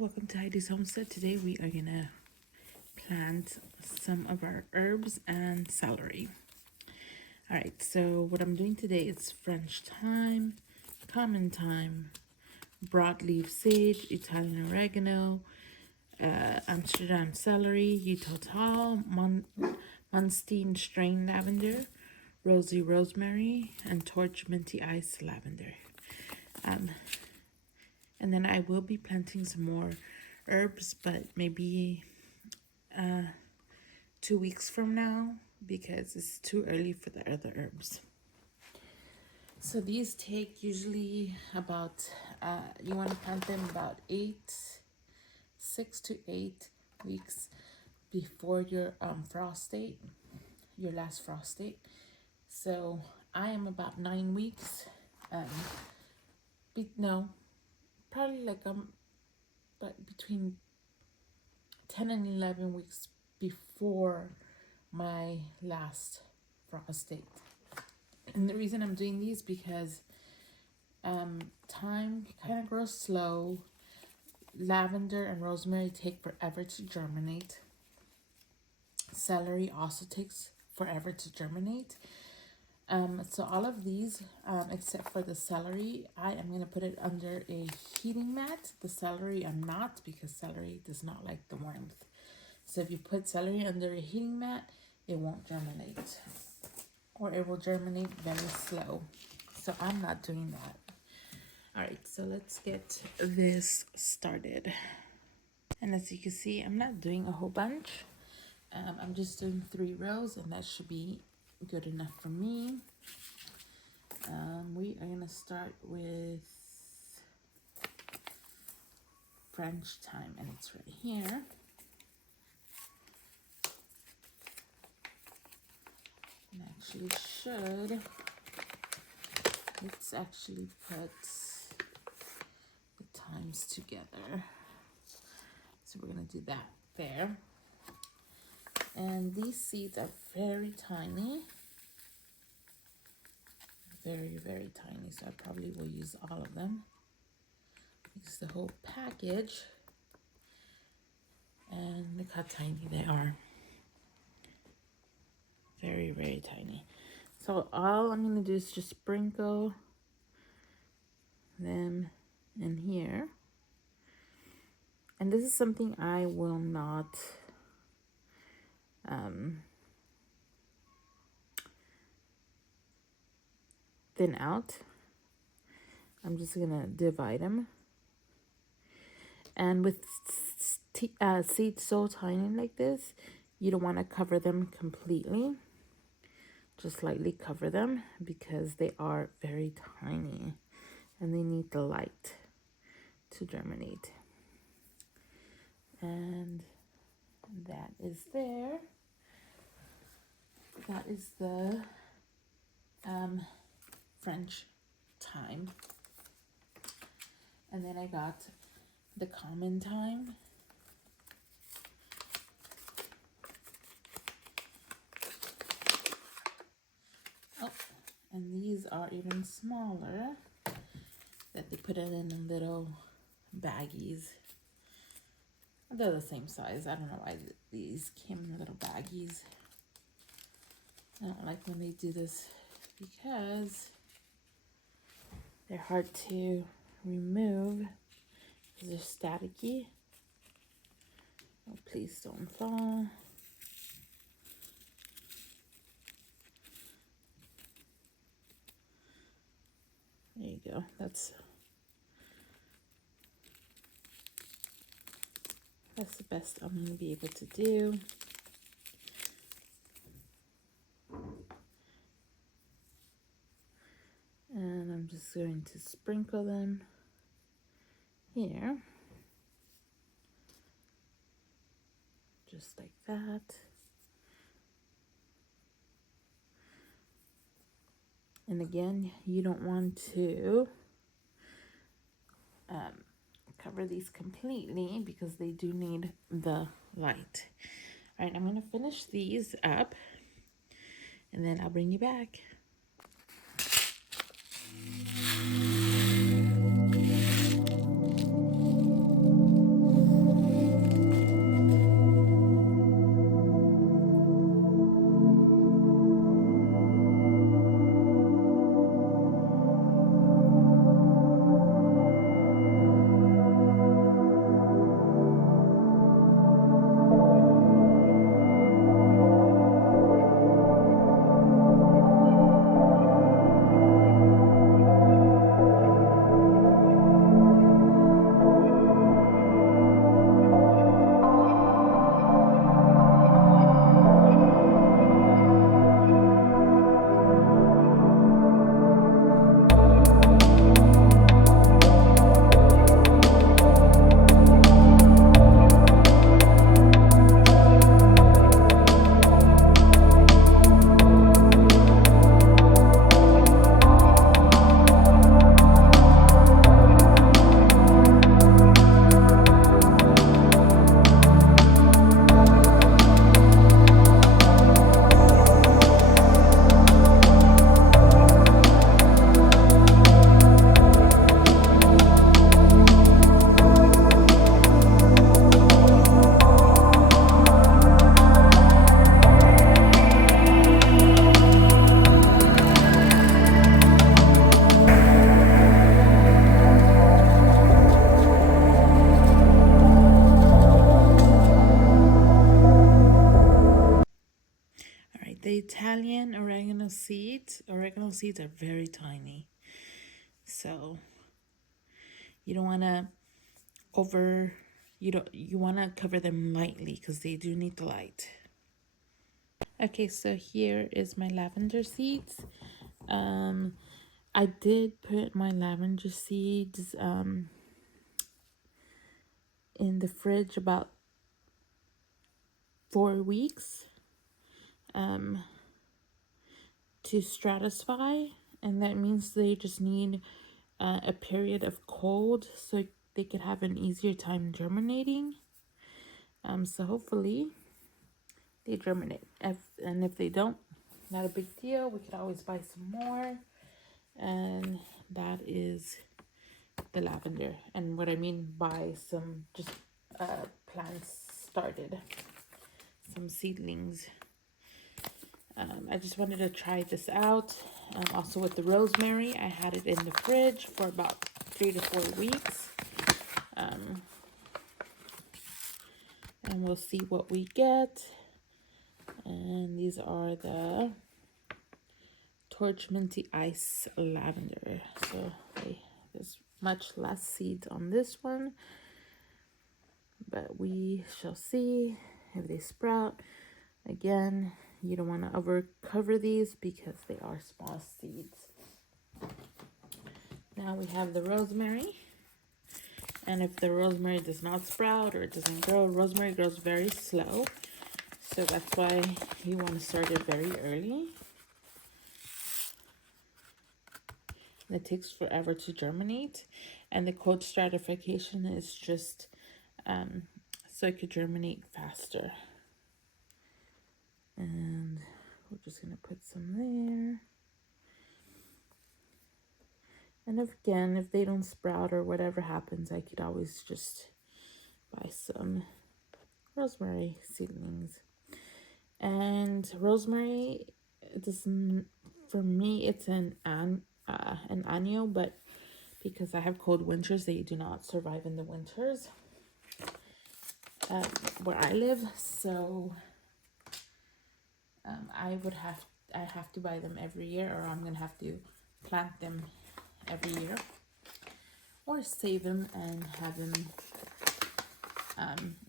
Welcome to Heidi's Homestead. Today we are gonna plant some of our herbs and celery. Alright, so what I'm doing today is French thyme, common thyme, broadleaf sage, Italian oregano, Amsterdam celery, Utah Munstein strain lavender, rosy rosemary, and torch minty ice lavender. And then I will be planting some more herbs, but maybe 2 weeks from now because it's too early for the other herbs. So these take usually about, you want to plant them about 6 to 8 weeks before your frost date, your last frost date. So I am about 9 weeks, probably like but between 10 and 11 weeks before my last frost date. And the reason I'm doing these because thyme kind of grows slow. Lavender and rosemary take forever to germinate. Celery also takes forever to germinate. So all of these, except for the celery, I am going to put it under a heating mat. The celery I'm not, because celery does not like the warmth. So if you put celery under a heating mat, it won't germinate. Or it will germinate very slow. So I'm not doing that. Alright, so let's get this started. And as you can see, I'm not doing a whole bunch. I'm just doing 3 rows, and that should be good enough for me. We are going to start with French thyme, and it's right here. And let's actually put the thymes together. So we're going to do that there. And these seeds are very tiny. Very, very tiny. So I probably will use all of them. Use the whole package. And look how tiny they are. Very, very tiny. So all I'm going to do is just sprinkle them in here. And this is something I will not thin out. I'm just gonna divide them. And with seeds so tiny like this, you don't want to cover them completely. Just lightly cover them because they are very tiny and they need the light to germinate. And that is there. That is the French thyme. And then I got the common thyme. Oh, and these are even smaller, that they put it in little baggies. They're the same size. I don't know why these came in little baggies. I don't like when they do this because they're hard to remove because they're staticky. Oh, please don't fall. There you go. That's the best I'm going to be able to do. And I'm just going to sprinkle them here. Just like that. And again, you don't want to cover these completely because they do need the light. All right, I'm going to finish these up and then I'll bring you back. Italian oregano seeds. Oregano seeds are very tiny. So you don't want to you want to cover them lightly because they do need the light. Okay, so here is my lavender seeds. I did put my lavender seeds in the fridge about 4 weeks to stratify, and that means they just need a period of cold so they could have an easier time germinating. So hopefully they germinate. If they don't, not a big deal. We could always buy some more. And that is the lavender. And what I mean by some just plants started, some seedlings. I just wanted to try this out. Also with the rosemary, I had it in the fridge for about 3 to 4 weeks. And we'll see what we get. And these are the Torch Minty Ice Lavender. So there's much less seeds on this one. But we shall see if they sprout. Again, you don't want to over cover these because they are small seeds. Now we have the rosemary. And if the rosemary does not sprout or it doesn't grow, rosemary grows very slow. So that's why you want to start it very early. And it takes forever to germinate. And the cold stratification is just so it could germinate faster. And we're just going to put some there. And again, if they don't sprout or whatever happens, I could always just buy some rosemary seedlings. And rosemary, for me, it's an annual, but because I have cold winters, they do not survive in the winters where I live. So I have to buy them every year, or I'm gonna have to plant them every year, or save them and have them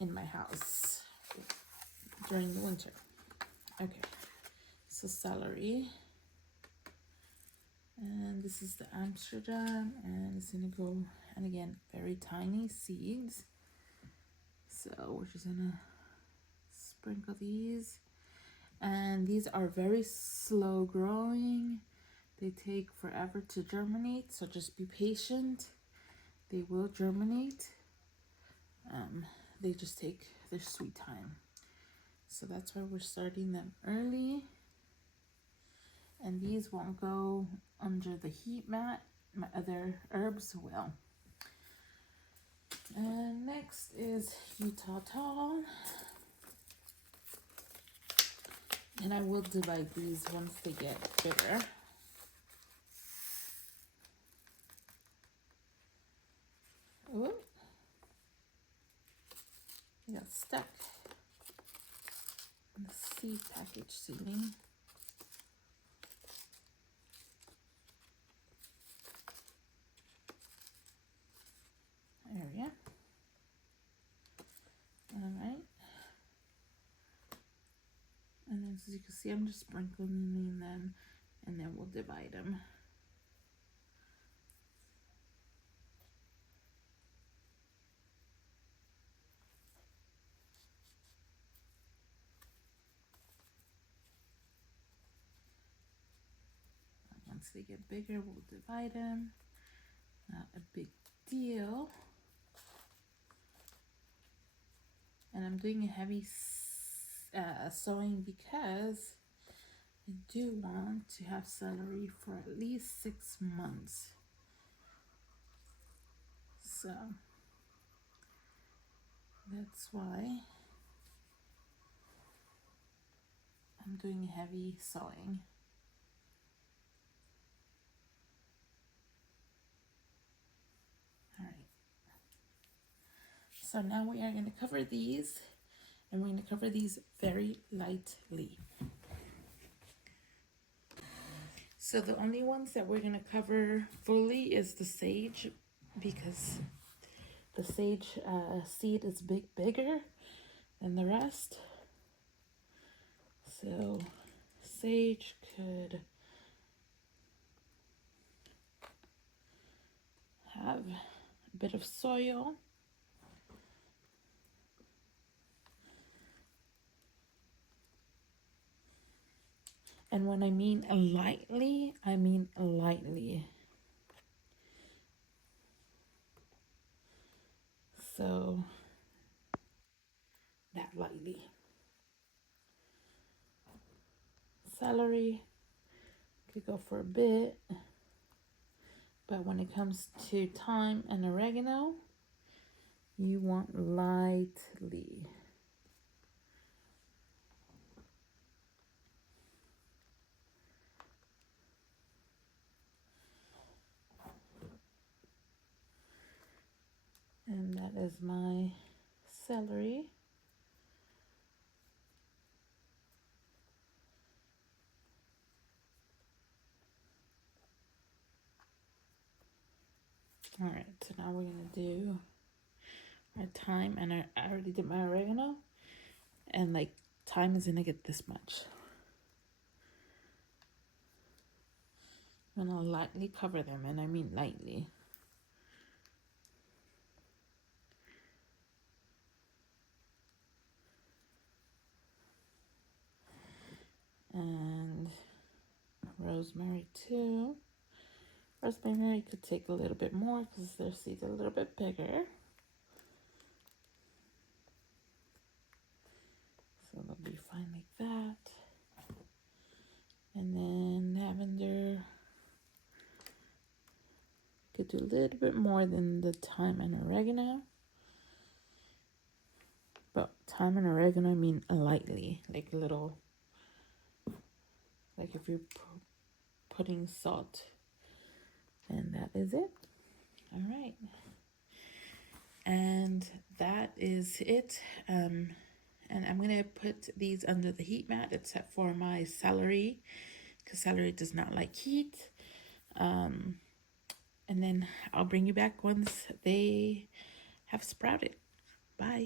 in my house during the winter. Okay, so celery, and this is the Amsterdam, and it's gonna go, and again, very tiny seeds. So we're just gonna sprinkle these, and these are very slow growing. They take forever to germinate, so just be patient. They will germinate. They just take their sweet time. So that's why we're starting them early. And these won't go under the heat mat. My other herbs will. And next is Utah Tall. And I will divide these once they get bigger. Ooh. I got stuck in the seed package sealing. There we go. All right. And then as you can see, I'm just sprinkling them, and then we'll divide them. Once they get bigger, we'll divide them. Not a big deal. And I'm doing a heavy sowing because I do want to have celery for at least 6 months. So that's why I'm doing heavy sowing. All right. So now we are going to cover these, and we're going to cover these very lightly. So the only ones that we're gonna cover fully is the sage, because the sage seed is bigger than the rest. So sage could have a bit of soil. And when I mean lightly, I mean lightly. So that lightly. Celery could go for a bit, but when it comes to thyme and oregano, you want lightly. And that is my celery. All right, so now we're gonna do our thyme, and I already did my oregano, and like thyme is gonna get this much. I'm gonna lightly cover them, and I mean lightly. And rosemary too. Rosemary could take a little bit more because their seeds are a little bit bigger. So they'll be fine like that. And then lavender could do a little bit more than the thyme and oregano. But thyme and oregano, I mean lightly, like a little, like if you're putting salt. And that is it. All right. And that is it. And I'm going to put these under the heat mat, except for my celery, because celery does not like heat. And then I'll bring you back once they have sprouted. Bye.